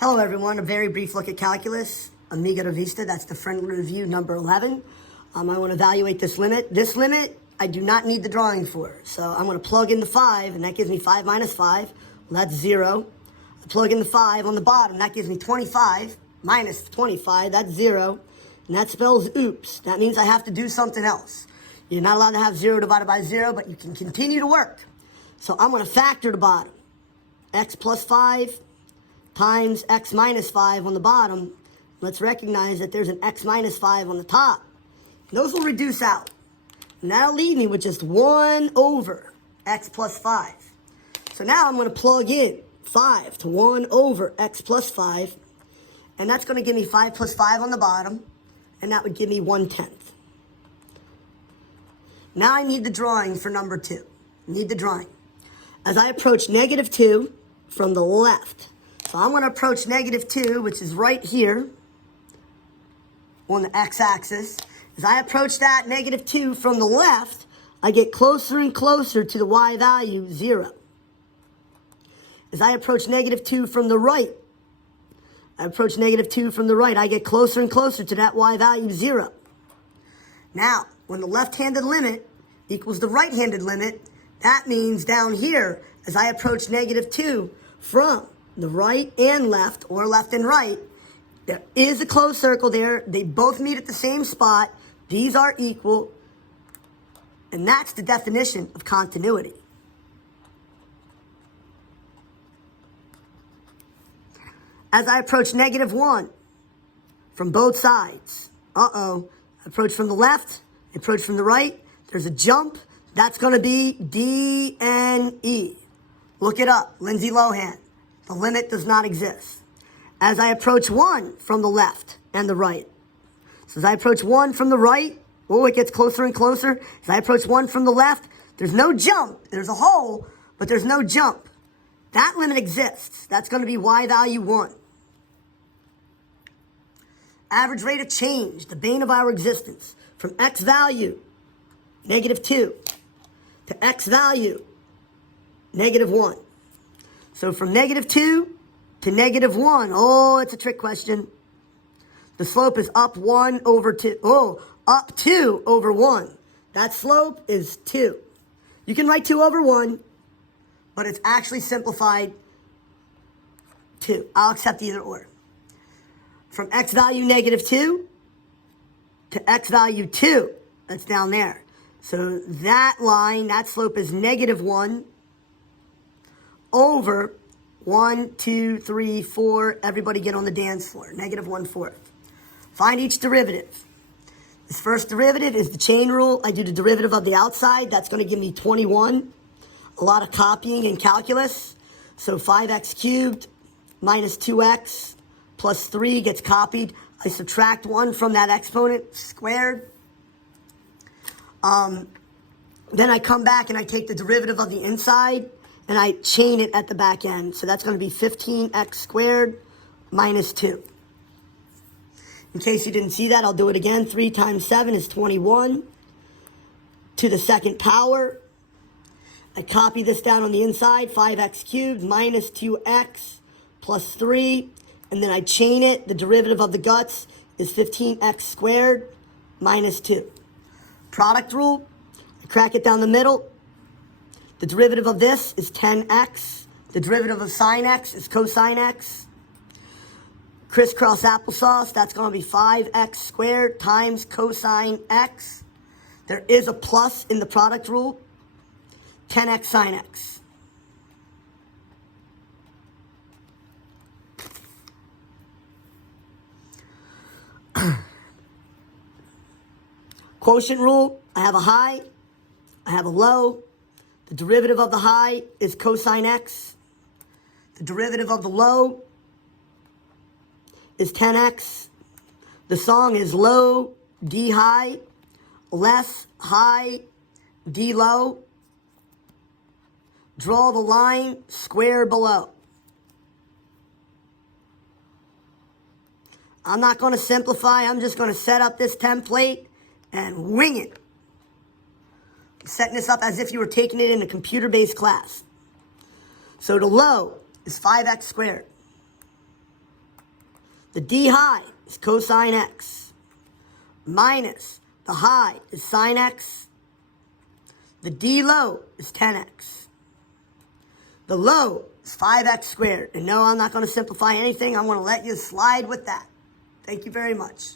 Hello everyone, a very brief look at calculus, Amiga to Vista, that's the friendly review number 11. I want to evaluate this limit. This limit, I do not need the drawing for. So I'm going to plug in the 5, and that gives me 5 minus 5. Well, that's 0. I plug in the 5 on the bottom, that gives me 25. Minus 25, that's 0. And that spells oops. That means I have to do something else. You're not allowed to have 0 divided by 0, but you can continue to work. So I'm going to factor the bottom. X plus 5 times x minus 5 on the bottom. Let's recognize that there's an x minus 5 on the top. Those will reduce out. And that'll leave me with just 1 over x plus 5. So now I'm going to plug in 5 to 1 over x plus 5. And that's going to give me 5 plus 5 on the bottom. And that would give me 1/10. Now I need the drawing for number 2. I need the drawing. As I approach negative 2 from the left. So I'm going to approach negative 2, which is right here on the x-axis. As I approach that negative 2 from the left, I get closer and closer to the y value, 0. As I approach negative 2 from the right, I get closer and closer to that y value, 0. Now, when the left-handed limit equals the right-handed limit, that means down here, as I approach negative 2 from the right and left, or left and right, there is a closed circle there. They both meet at the same spot. These are equal. And that's the definition of continuity. As I approach negative 1 from both sides, approach from the left, approach from the right, there's a jump. That's going to be D and E. Look it up, Lindsay Lohan. The limit does not exist. As I approach 1 from the left and the right. So as I approach 1 from the right, it gets closer and closer. As I approach 1 from the left, there's no jump. There's a hole, but there's no jump. That limit exists. That's going to be y value 1. Average rate of change, the bane of our existence, from x value, negative 2, to x value, negative 1. So from negative 2 to negative 1, it's a trick question. The slope is up 1 over 2. Up 2 over 1. That slope is 2. You can write 2 over 1, but it's actually simplified 2. I'll accept either or. From x value negative 2 to x value 2, that's down there. So that line, that slope is negative 1 over 1, 2, 3, 4. Everybody get on the dance floor. Negative 1/4. Find each derivative. This first derivative is the chain rule. I do the derivative of the outside. That's going to give me 21. A lot of copying in calculus. So 5x cubed minus 2x plus 3 gets copied. I subtract 1 from that exponent squared. Then I come back and I take the derivative of the inside and I chain it at the back end. So that's going to be 15x squared minus 2. In case you didn't see that, I'll do it again. 3 times 7 is 21 to the second power. I copy this down on the inside. 5x cubed minus 2x plus 3. And then I chain it. The derivative of the guts is 15x squared minus 2. Product rule. I crack it down the middle. The derivative of this is 10x. The derivative of sine x is cosine x. Crisscross applesauce, that's going to be 5x squared times cosine x. There is a plus in the product rule. 10x sine x. Quotient rule, I have a high, I have a low. The derivative of the high is cosine x. The derivative of the low is 10x. The song is low, D high, less, high, D low. Draw the line, square below. I'm not going to simplify. I'm just going to set up this template and wing it. I'm setting this up as if you were taking it in a computer-based class. So the low is 5x squared. The D high is cosine x. Minus the high is sine x. The D low is 10x. The low is 5x squared. And no, I'm not going to simplify anything. I'm going to let you slide with that. Thank you very much.